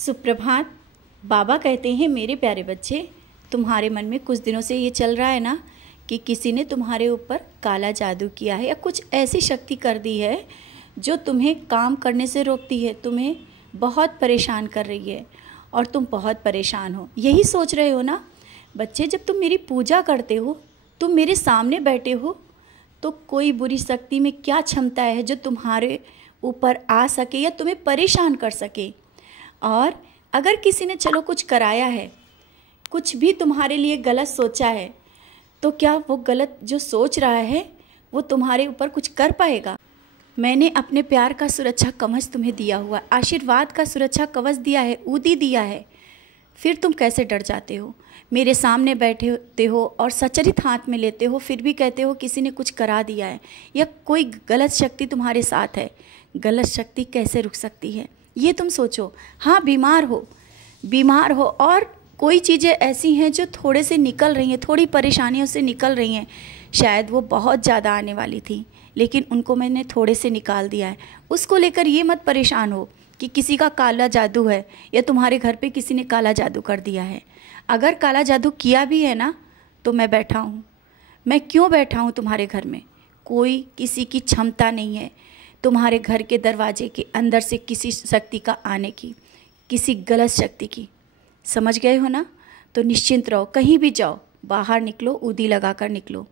सुप्रभात। बाबा कहते हैं, मेरे प्यारे बच्चे, तुम्हारे मन में कुछ दिनों से ये चल रहा है ना कि किसी ने तुम्हारे ऊपर काला जादू किया है या कुछ ऐसी शक्ति कर दी है जो तुम्हें काम करने से रोकती है, तुम्हें बहुत परेशान कर रही है और तुम बहुत परेशान हो। यही सोच रहे हो ना बच्चे? जब तुम मेरी पूजा करते हो, तुम मेरे सामने बैठे हो, तो कोई बुरी शक्ति में क्या क्षमता है जो तुम्हारे ऊपर आ सके या तुम्हें परेशान कर सके। और अगर किसी ने चलो कुछ कराया है, कुछ भी तुम्हारे लिए गलत सोचा है, तो क्या वो गलत जो सोच रहा है वो तुम्हारे ऊपर कुछ कर पाएगा? मैंने अपने प्यार का सुरक्षा कवच तुम्हें दिया हुआ, आशीर्वाद का सुरक्षा कवच दिया है, ऊदी दिया है, फिर तुम कैसे डर जाते हो? मेरे सामने बैठे होते हो और सचरित हाथ में लेते हो, फिर भी कहते हो किसी ने कुछ करा दिया है या कोई गलत शक्ति तुम्हारे साथ है। गलत शक्ति कैसे रुक सकती है ये तुम सोचो। हाँ, बीमार हो और कोई चीज़ें ऐसी हैं जो थोड़े से निकल रही हैं, थोड़ी परेशानियों से निकल रही हैं। शायद वो बहुत ज़्यादा आने वाली थी, लेकिन उनको मैंने थोड़े से निकाल दिया है। उसको लेकर ये मत परेशान हो कि किसी का काला जादू है या तुम्हारे घर पे किसी ने काला जादू कर दिया है। अगर काला जादू किया भी है ना, तो मैं बैठा हूँ। मैं क्यों बैठा हूँ तुम्हारे घर में? कोई किसी की क्षमता नहीं है तुम्हारे घर के दरवाजे के अंदर से किसी शक्ति का आने की, किसी गलत शक्ति की। समझ गए हो ना? तो निश्चिंत रहो, कहीं भी जाओ, बाहर निकलो, ऊदी लगा कर निकलो।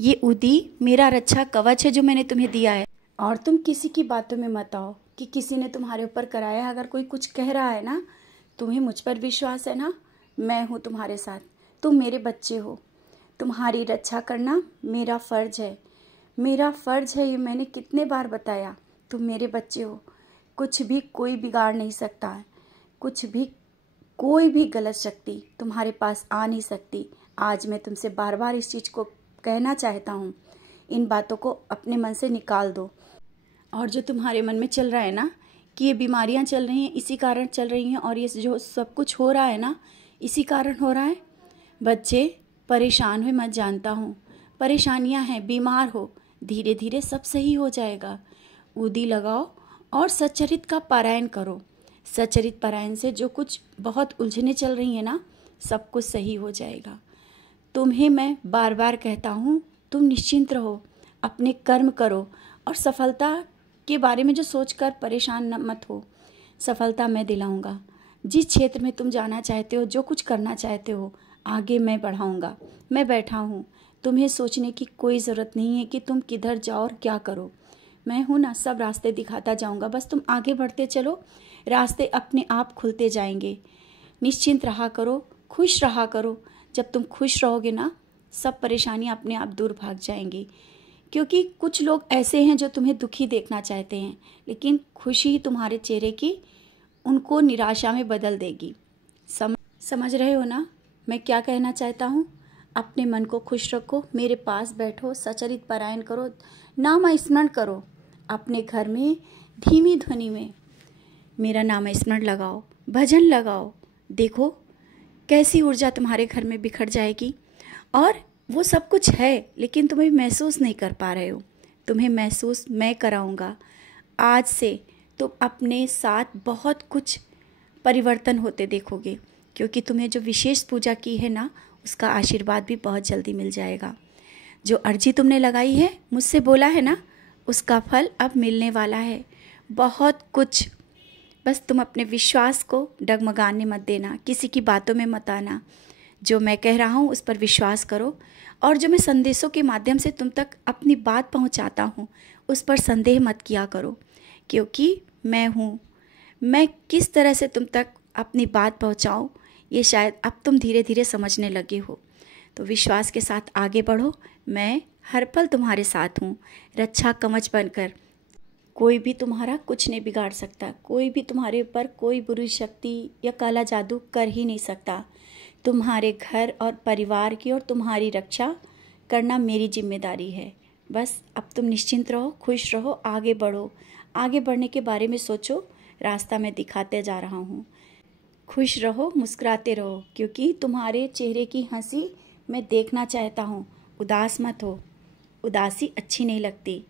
ये ऊदी मेरा रक्षा कवच है जो मैंने तुम्हें दिया है। और तुम किसी की बातों में मत आओ कि किसी ने तुम्हारे ऊपर कराया है। अगर कोई कुछ कह रहा है ना, तुम्हें मुझ पर विश्वास है ना, मैं हूँ तुम्हारे साथ, तुम मेरे बच्चे हो, तुम्हारी रक्षा करना मेरा फ़र्ज है। मेरा फ़र्ज है, ये मैंने कितने बार बताया। तुम मेरे बच्चे हो, कुछ भी कोई बिगाड़ नहीं सकता है, कुछ भी कोई भी गलत शक्ति तुम्हारे पास आ नहीं सकती। आज मैं तुमसे बार बार इस चीज़ को कहना चाहता हूँ, इन बातों को अपने मन से निकाल दो। और जो तुम्हारे मन में चल रहा है ना कि ये बीमारियाँ चल रही हैं, इसी कारण चल रही हैं, और ये जो सब कुछ हो रहा है ना, इसी कारण हो रहा है। बच्चे, परेशान हुए मत, जानता हूँ परेशानियाँ हैं, बीमार हो, धीरे धीरे सब सही हो जाएगा। ऊदी लगाओ और सच्चरित का पारायण करो। सच्चरित पारायण से जो कुछ बहुत उलझने चल रही हैं ना, सब कुछ सही हो जाएगा। तुम्हें मैं बार बार कहता हूँ, तुम निश्चिंत रहो, अपने कर्म करो और सफलता के बारे में जो सोचकर परेशान मत हो। सफलता मैं दिलाऊंगा। जिस क्षेत्र में तुम जाना चाहते हो, जो कुछ करना चाहते हो, आगे मैं बढ़ाऊंगा। मैं बैठा हूँ, तुम्हें सोचने की कोई ज़रूरत नहीं है कि तुम किधर जाओ और क्या करो। मैं हूँ ना, सब रास्ते दिखाता जाऊंगा, बस तुम आगे बढ़ते चलो, रास्ते अपने आप खुलते जाएंगे। निश्चिंत रहा करो, खुश रहा करो। जब तुम खुश रहोगे ना, सब परेशानियाँ अपने आप दूर भाग जाएंगी। क्योंकि कुछ लोग ऐसे हैं जो तुम्हें दुखी देखना चाहते हैं, लेकिन खुशी ही तुम्हारे चेहरे की उनको निराशा में बदल देगी। समझ रहे हो ना मैं क्या कहना चाहता हूँ? अपने मन को खुश रखो, मेरे पास बैठो, सचरित पारायण करो, नाम स्मरण करो। अपने घर में धीमी ध्वनि में मेरा नाम स्मरण लगाओ, भजन लगाओ। देखो कैसी ऊर्जा तुम्हारे घर में बिखर जाएगी। और वो सब कुछ है, लेकिन तुम्हें महसूस नहीं कर पा रहे हो। तुम्हें महसूस मैं कराऊंगा। आज से तुम अपने साथ बहुत कुछ परिवर्तन होते देखोगे, क्योंकि तुमने जो विशेष पूजा की है ना, उसका आशीर्वाद भी बहुत जल्दी मिल जाएगा। जो अर्जी तुमने लगाई है, मुझसे बोला है ना, उसका फल अब मिलने वाला है। बहुत कुछ, बस तुम अपने विश्वास को डगमगाने मत देना, किसी की बातों में मत आना। जो मैं कह रहा हूँ उस पर विश्वास करो, और जो मैं संदेशों के माध्यम से तुम तक अपनी बात पहुँचाता हूँ, उस पर संदेह मत किया करो। क्योंकि मैं हूँ, मैं किस तरह से तुम तक अपनी बात पहुँचाऊँ, ये शायद अब तुम धीरे धीरे समझने लगे हो। तो विश्वास के साथ आगे बढ़ो। मैं हर पल तुम्हारे साथ हूँ, रक्षा कवच बनकर। कोई भी तुम्हारा कुछ नहीं बिगाड़ सकता, कोई भी तुम्हारे ऊपर कोई बुरी शक्ति या काला जादू कर ही नहीं सकता। तुम्हारे घर और परिवार की और तुम्हारी रक्षा करना मेरी जिम्मेदारी है। बस अब तुम निश्चिंत रहो, खुश रहो, आगे बढ़ो। आगे बढ़ने के बारे में सोचो, रास्ता मैं दिखाते जा रहा हूँ। खुश रहो, मुस्कुराते रहो, क्योंकि तुम्हारे चेहरे की हंसी मैं देखना चाहता हूँ। उदास मत हो, उदासी अच्छी नहीं लगती।